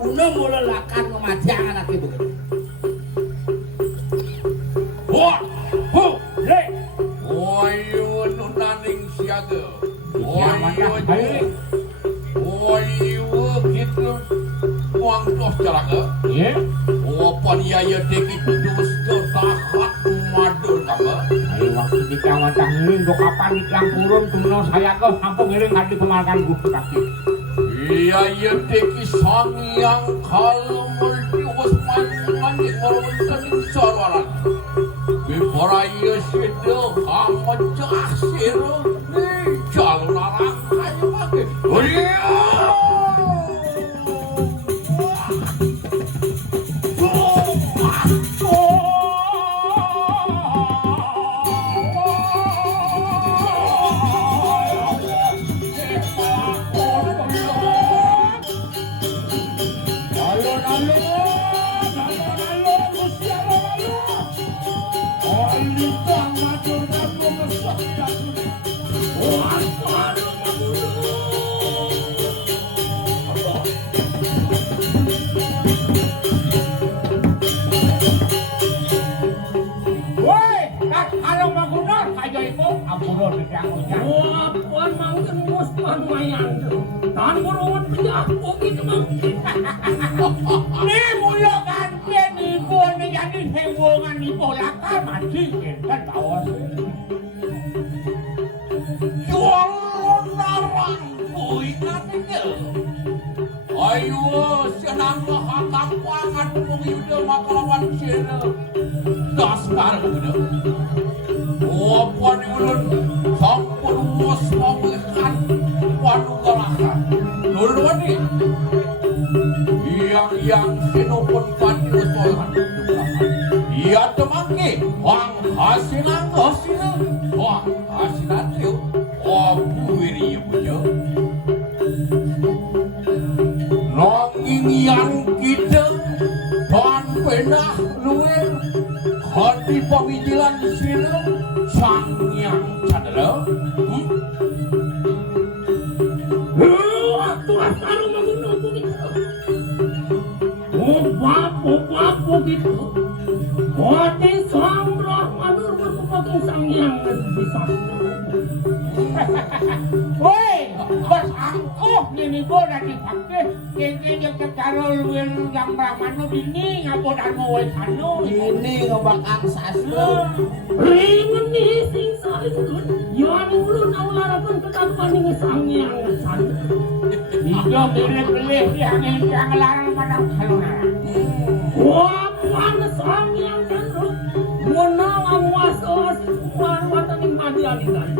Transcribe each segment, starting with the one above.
Kuno mula lakan kematian anak ibu. Nunaning siaga. Gitu. Uang tos jalaga. Iya. Apa dia ya dikit dus tahat madul kamu. Ayo waktu di kawan tangiling do kapan di yang turun kuno saya ke kampung ngiring nggak dipemalkan gusti kaki. Iya ya dikit sang yang kalau multi Usman mandi merupakan sawaran. Biporaya sudah kamu jasir ni jalur arang kayu pakai. Puan mangken mus puan mayang tan buruan penjago gitu mang nih mulia kangen ibu menjadi hewongan ibu laka mati kan bawas jual narang boy nantinya ayo senang mahakam pangan pengyuda makalawan sila daskar udah puan ulun sampun bos pemilihan wanu galakan nurun nih yang sinopun pandi utolan iya temangke wang hasilan wang hasilan yuk buwiri ya punya nonging yang kita pan penah luar hati pemikiran sila sang yang cadera waktu asal mengunduh begitu Bapak begitu hati sang rahmanur berpakai sang yang bisa woi berangkuh gini bo dari pakai kini yang kecarol yang rahmanur ini ngapun anu woi kanu ini ngebakang saslo ringan nih sing saizun yang ulun awlarakan ketatuan ini sang yang sana Ijo beli-beli yang larang pada kaluna wah panas sang yang cenderung menang awas-awas watan yang mati alisan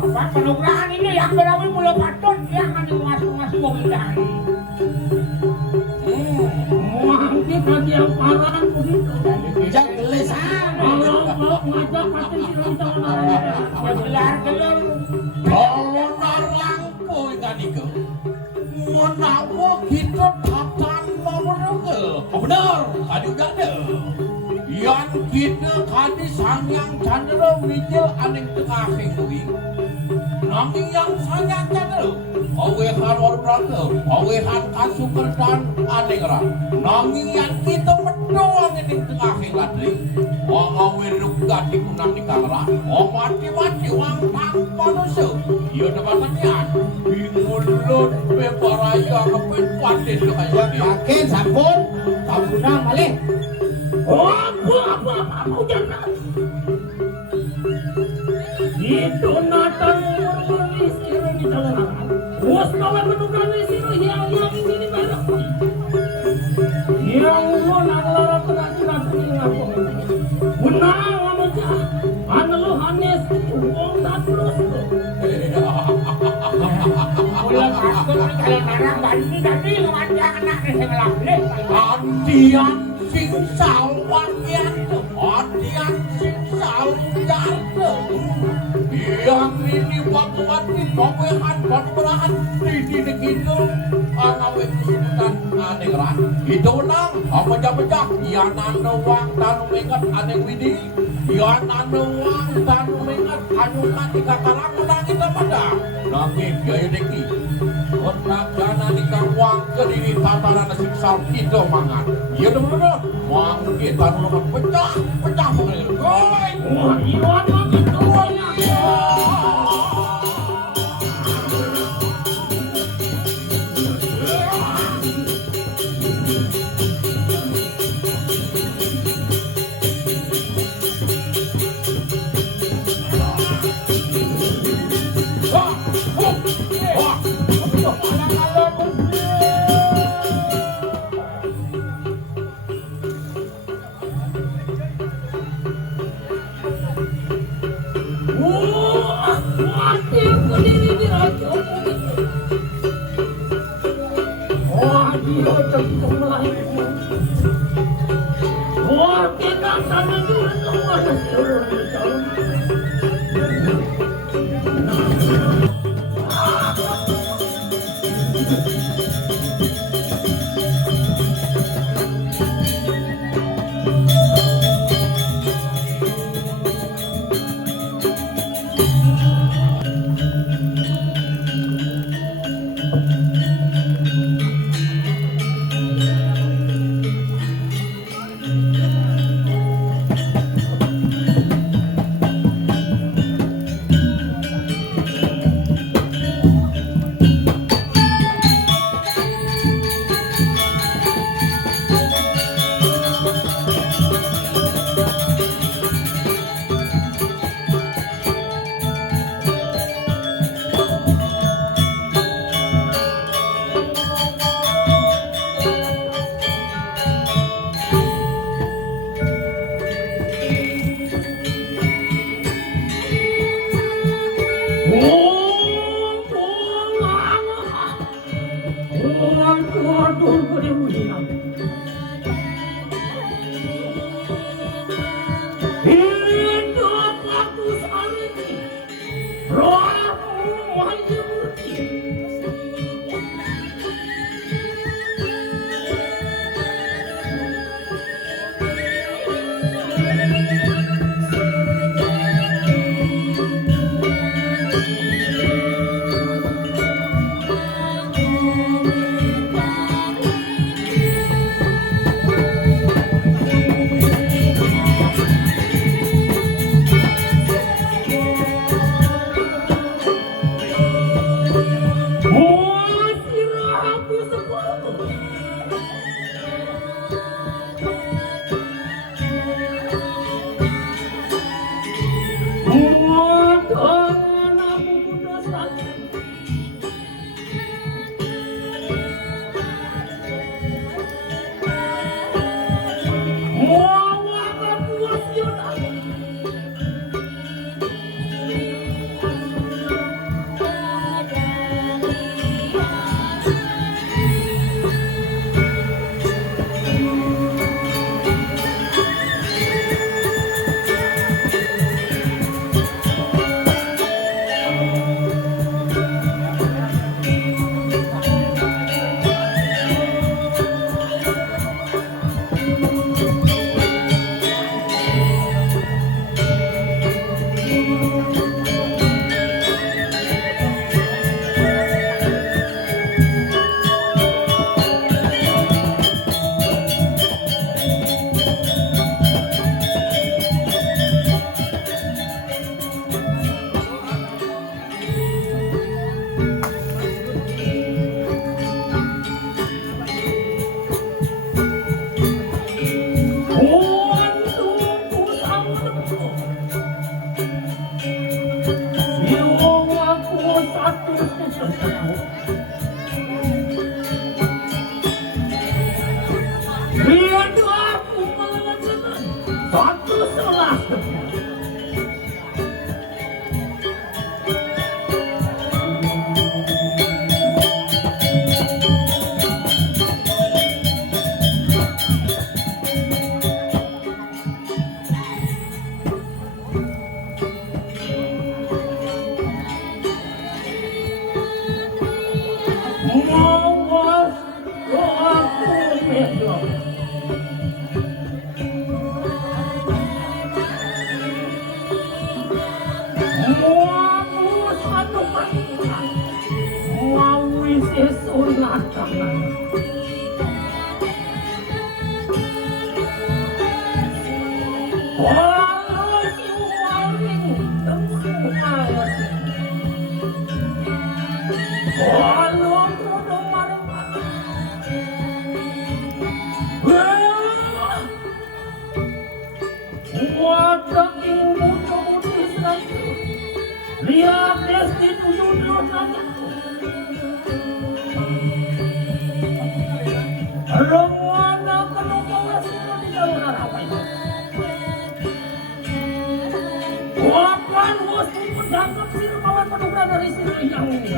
apa penugrahan ini yang berawal mula patut yang ada masuk-masuk mobilan mungkin hati yang parah begitu jak gelisan kalau ngajak hati si lontong gelar-gelar kalau narang boy tadi ke menawa kita takkan memerlukan benar tadi udah ada yang kita tadi sangyang candera wijil aning tengah hingui nanging yang sangyang candera awehan warbrata awehan kasuker dan aning ra nanging yang kita mendoang aning tengah hingladri wang awiruk gati kunang di kamera wang mati-mati wang tanpa dosa iya debatannya bingulut bebaraya kepin patin kaya yakin sampun sabuna malih apa jangan Itu natan murmur siro di dalam. Bos kawan menunggang siro yang ini barang. Yang mun adalah terakhir ngaku. Unang aja. Anu hanes wong tak terus. Ulah aku kalau narang bandi tadi ngajak anak sekolah leh. Andian sing sawan yan, andian sing sawan. Yang ini waktu pokoknya berahan di gitu, ngawe kesulitan aneh lah. Itu nang, apa jam-jam, ya nano wang tanu mengat aneh widi, ya nano wang tanu mengat anu mati kakarang nang kita pada. Nanti gaya deki, otak jana nikah wang ke diri tataran siksa itu mangan. Iya bener-bener, wang kita nulungan pecah pokoknya. Koi, wah iwan makin doanya. Mongos doaku medo. Muamu satu panggilan. Muawi sesunatan. Walau siwaring temangas. Walau kodong marempat. Wadah ingin muda-mudi selalu. Lihat destitusi dosanya. Rongwana kenapa sudah di dalam harapan. Wapan wastu pendapat sirmawan penuh dari sini yang ini.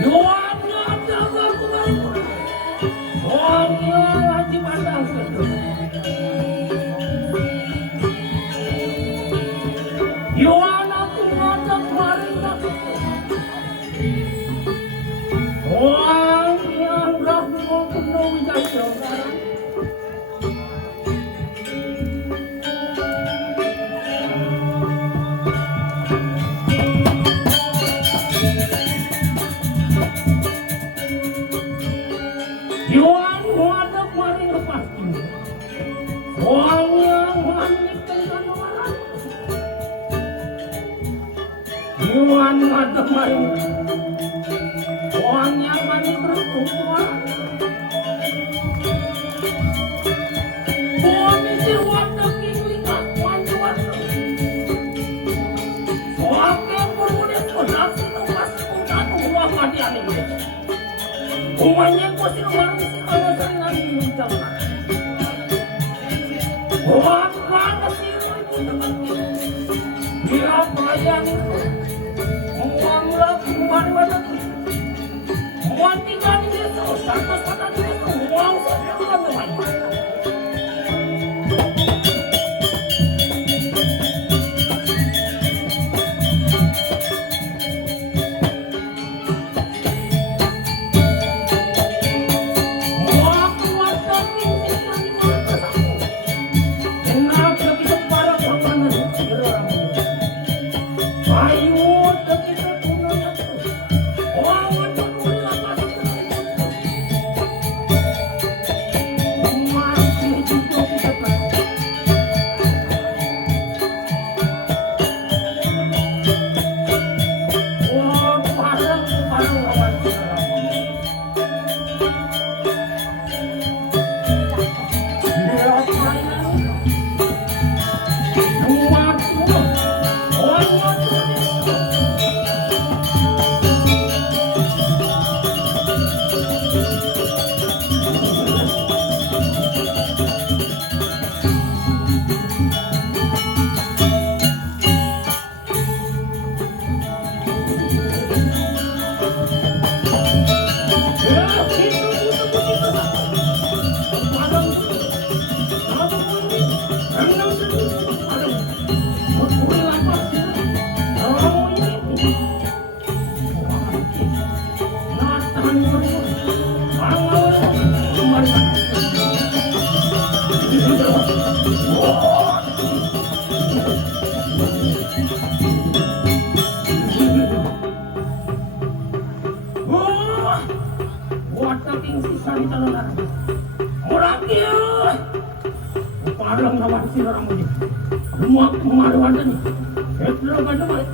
Yohannya jaga kembali. Soalnya lagi pandang sedih. Yohana kumajak maring kasih. Orang yang ragu penuh wijaya. Yohan menghadap maring pasti. Orang yang menikah dengan orang. Yohan menghadap maring. Orang yang manik terus tumbuh. Kondisi wadah kiklikat wantu-wantu. Soalnya permudah kodaksi lepas kudatu buah madian ini. Umanya kosi luar misi kalau seringan diminta. Wah, mana sih itu teman-teman? Dia pelayan itu. Menguanglah kembali wadah itu. Muang tinggal di situ, tanpa pada di situ. Muang saja teman-teman. Parang naman sila mo niya. Kumaruan na niya. Ito na ba naman?